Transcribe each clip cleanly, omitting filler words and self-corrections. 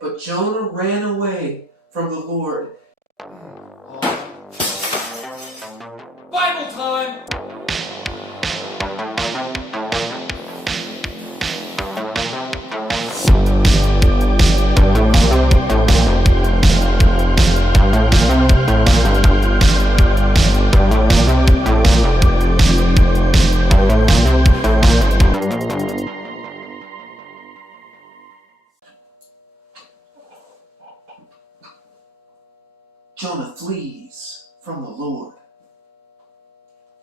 But Jonah ran away from the Lord. Bible time! Jonah flees from the Lord.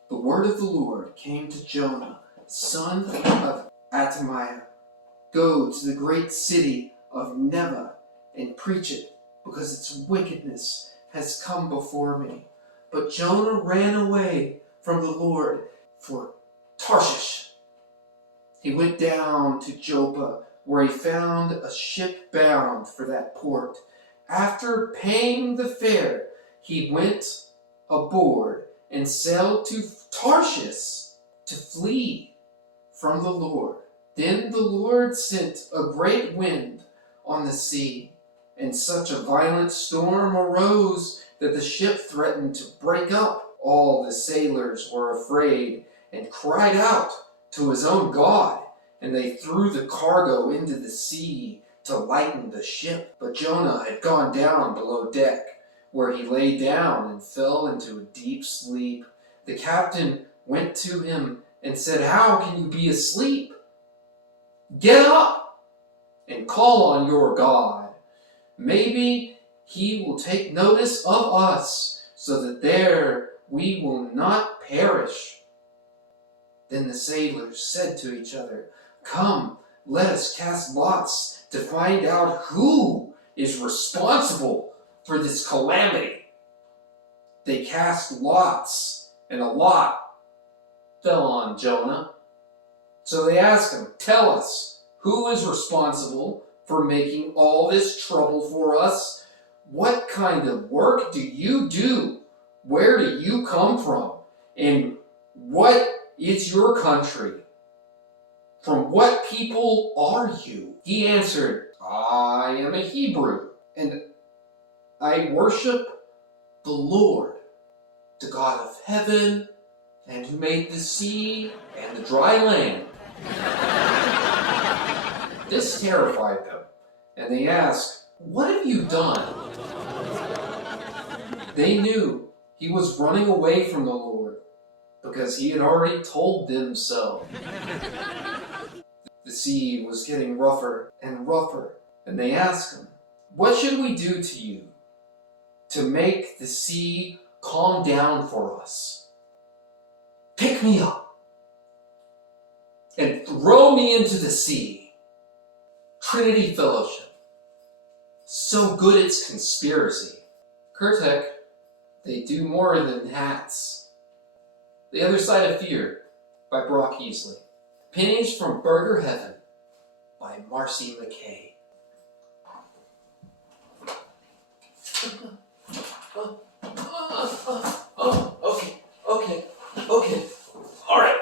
The word of the Lord came to Jonah, son of Amittai. Go to the great city of Nineveh and preach it, because its wickedness has come before me. But Jonah ran away from the Lord for Tarshish. He went down to Joppa, where he found a ship bound for that port. After paying the fare, he went aboard and sailed to Tarshish to flee from the Lord. Then the Lord sent a great wind on the sea, and such a violent storm arose that the ship threatened to break up. All the sailors were afraid and cried out to his own God, and they threw the cargo into the sea to lighten the ship. But Jonah had gone down below deck, where he lay down and fell into a deep sleep. The captain went to him and said, "How can you be asleep? Get up and call on your God. Maybe he will take notice of us, so that there we will not perish." Then the sailors said to each other, "Come, let us cast lots to find out who is responsible for this calamity." They cast lots, and a lot fell on Jonah. So they asked him, "Tell us, who is responsible for making all this trouble for us? What kind of work do you do? Where do you come from? And what is your country? From what people are you?" He answered, "I am a Hebrew, and I worship the Lord, the God of heaven, and who made the sea and the dry land." This terrified them, and they asked, "What have you done?" They knew he was running away from the Lord, because he had already told them so. The sea was getting rougher and rougher, and they asked him, "What should we do to you to make the sea calm down for us?" "Pick me up and throw me into the sea." Trinity Fellowship. So good it's conspiracy. Kurtek, they do more than hats. The Other Side of Fear by Brock Easley. Pennies from Burger Heaven by Marcy McKay. Okay. All right.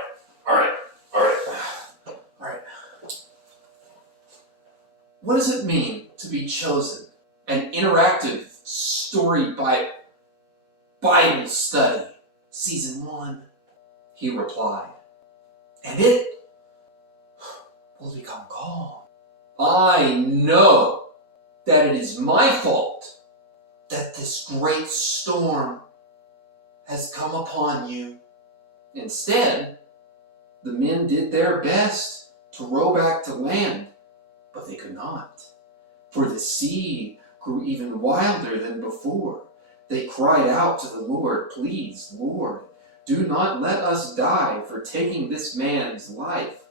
What does it mean to be chosen? An interactive story by Bible study, season 1. He replied, "And it will become calm. I know that it is my fault that this great storm has come upon you." Instead, the men did their best to row back to land, but they could not, for the sea grew even wilder than before. They cried out to the Lord, "Please, Lord, do not let us die for taking this man's life.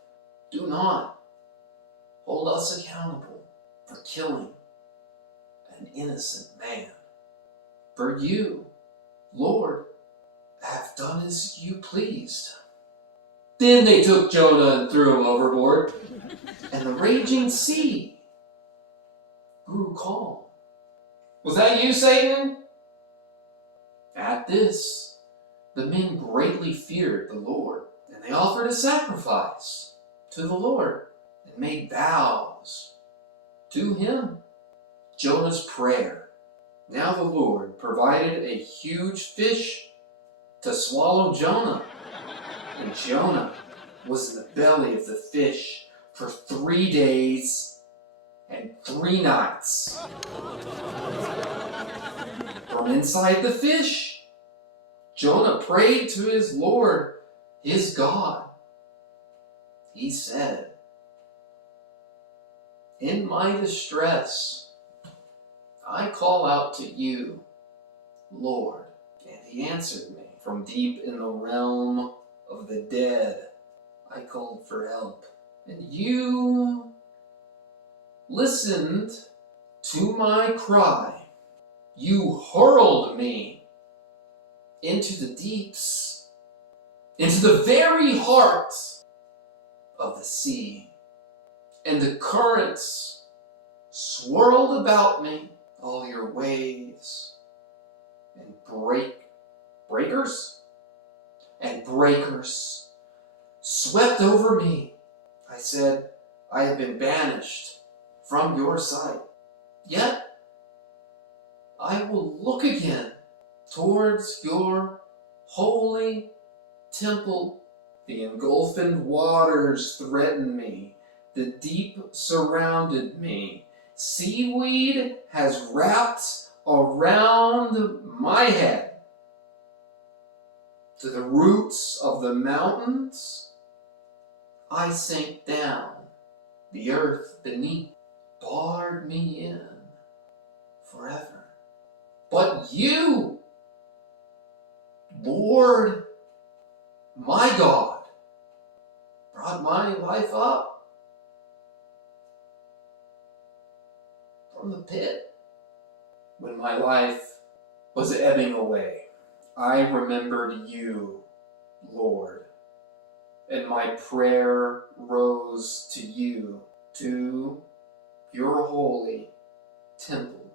Do not hold us accountable for killing an innocent man. For you, Lord, have done as you pleased." Then they took Jonah and threw him overboard, and the raging sea grew calm. "Was that you, Satan?" At this, the men greatly feared the Lord, and they offered a sacrifice to the Lord and made vows to him. Jonah's prayer. Now the Lord provided a huge fish to swallow Jonah. And Jonah was in the belly of the fish for 3 days and 3 nights. From inside the fish, Jonah prayed to his Lord, his God. He said, "In my distress, I call out to you, Lord." And he answered me. From deep in the realm of the dead, I called for help. And you listened to my cry. You hurled me into the deeps, into the very heart of the sea. And the currents swirled about me. All your waves and breakers swept over me. I said, I have been banished from your sight. Yet I will look again towards your holy temple. The engulfing waters threaten me. The deep surrounded me. Seaweed has wrapped around my head. To the roots of the mountains, I sink down. The earth beneath barred me in forever. But you, Lord, my God, brought my life up from the pit. When my life was ebbing away, I remembered you, Lord, and my prayer rose to you, to your holy temple.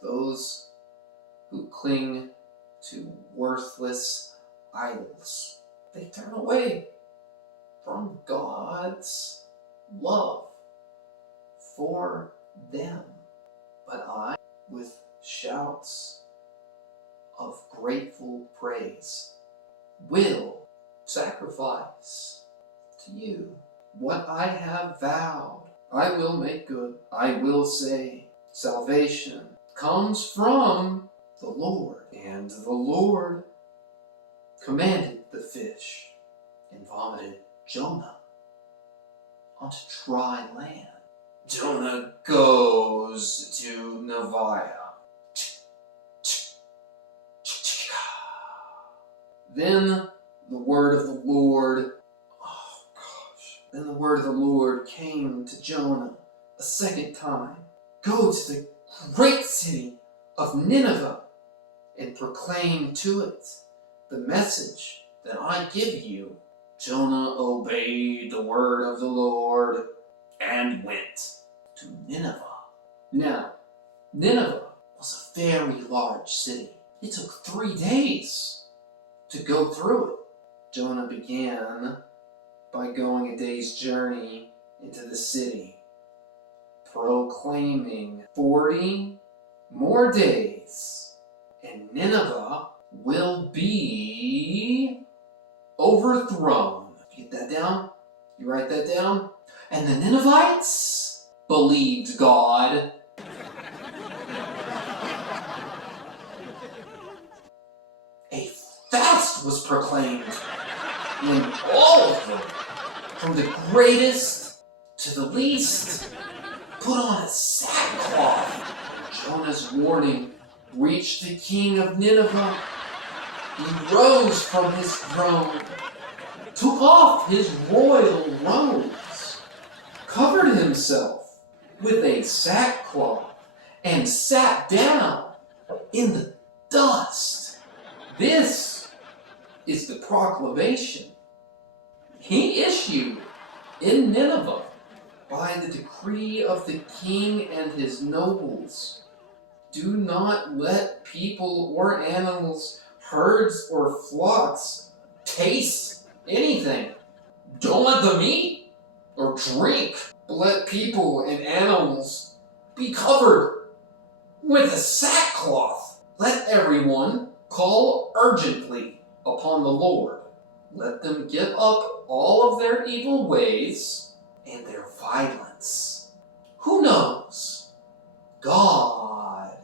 Those who cling to worthless idols, they turn away from God's love for them. But I, with shouts of grateful praise, will sacrifice to you what I have vowed. I will make good. I will say, salvation comes from the Lord. And the Lord commanded the fish and vomited Jonah onto dry land. Jonah goes to Nineveh. Then the word of the Lord, then the word of the Lord came to Jonah a second time. Go to the great city of Nineveh and proclaim to it the message that I give you. Jonah obeyed the word of the Lord and went to Nineveh. Now, Nineveh was a very large city. It took 3 days to go through it. Jonah began by going a day's journey into the city, proclaiming 40 more days, and Nineveh will be overthrown. Get that down? You write that down? And the Ninevites believed God. A fast was proclaimed when all of them, from the greatest to the least, put on a sackcloth. Jonah's warning reached the king of Nineveh. He rose from his throne, took off his royal robes, covered himself with a sackcloth, and sat down in the dust. This is the proclamation he issued in Nineveh by the decree of the king and his nobles. Do not let people or animals, herds or flocks taste anything. Don't let them eat or drink. But let people and animals be covered with a sackcloth. Let everyone call urgently upon the Lord. Let them give up all of their evil ways and their violence. Who knows? God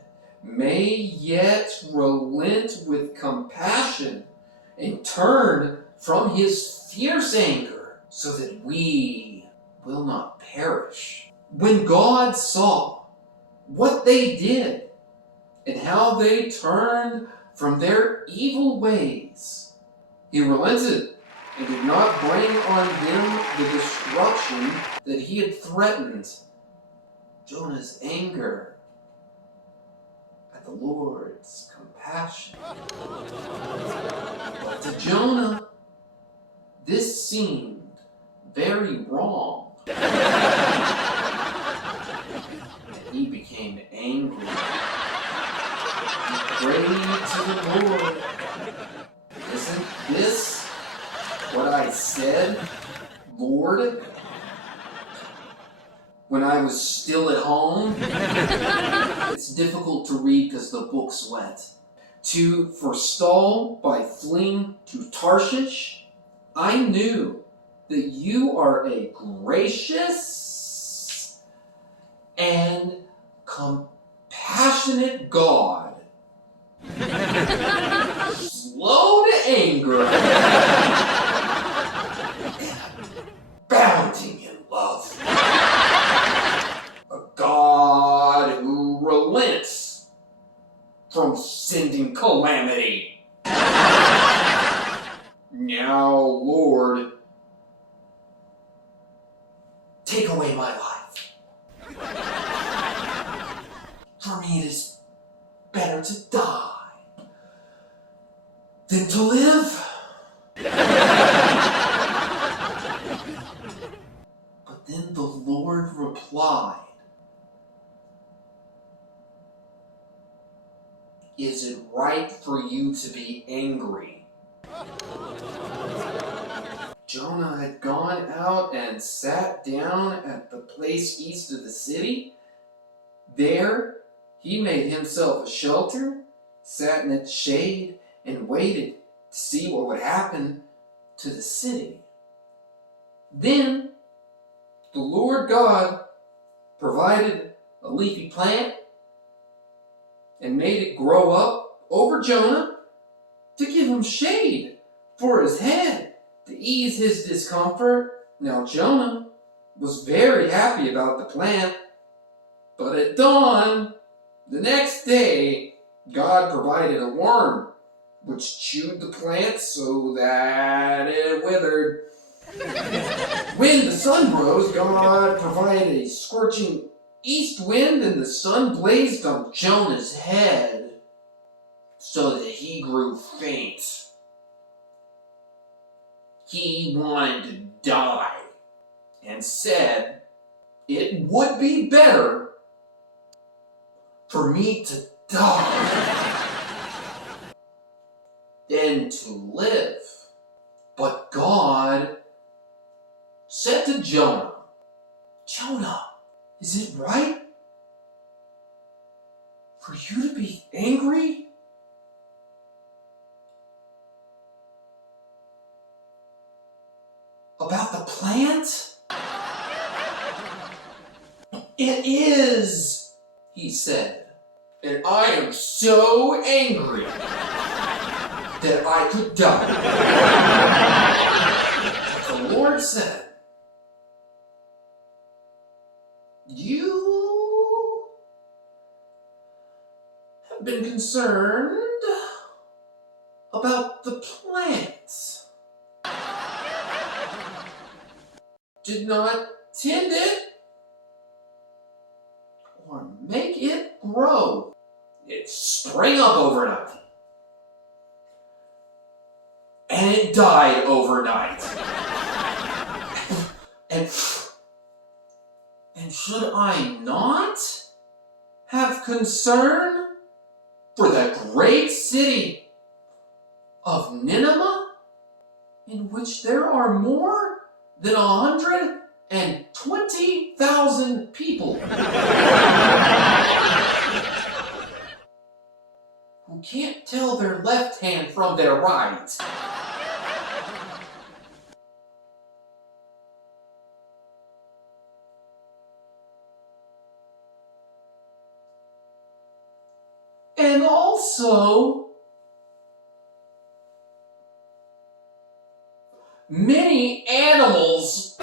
may yet relent with compassion and turn from his fierce anger so that we will not perish. When God saw what they did and how they turned from their evil ways, he relented and did not bring on them the destruction that he had threatened. Jonah's anger at the Lord's compassion. But to Jonah, this seemed very wrong. He became angry. He prayed to the Lord. Isn't this what I said, Lord, when I was still at home? It's difficult to read because the book's wet. To forestall by fleeing to Tarshish, I knew that you are a gracious and compassionate God, slow to anger, abounding in love, a God who relents from sending calamity. Now, Lord, take away my life. For me, it is better to die than to live. But then the Lord replied, is it right for you to be angry? Jonah had gone out and sat down at the place east of the city. There he made himself a shelter, sat in its shade, and waited to see what would happen to the city. Then the Lord God provided a leafy plant and made it grow up over Jonah to give him shade for his head, to ease his discomfort. Now Jonah was very happy about the plant, but at dawn the next day, God provided a worm which chewed the plant so that it withered. When the sun rose, God provided a scorching east wind, and the sun blazed on Jonah's head so that he grew faint. He wanted to die and said, it would be better for me to die than to live. But God said to Jonah, Jonah, is it right for you to be angry? About the plant? It is, he said, and I am so angry that I could die. But the Lord said, you have been concerned about the plant. Did not tend it or make it grow. It sprang up overnight. And it died overnight. And should I not have concern for the great city of Nineveh, in which there are more than 120,000 people? can't tell their left hand from their right. And also, many animals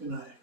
Good night.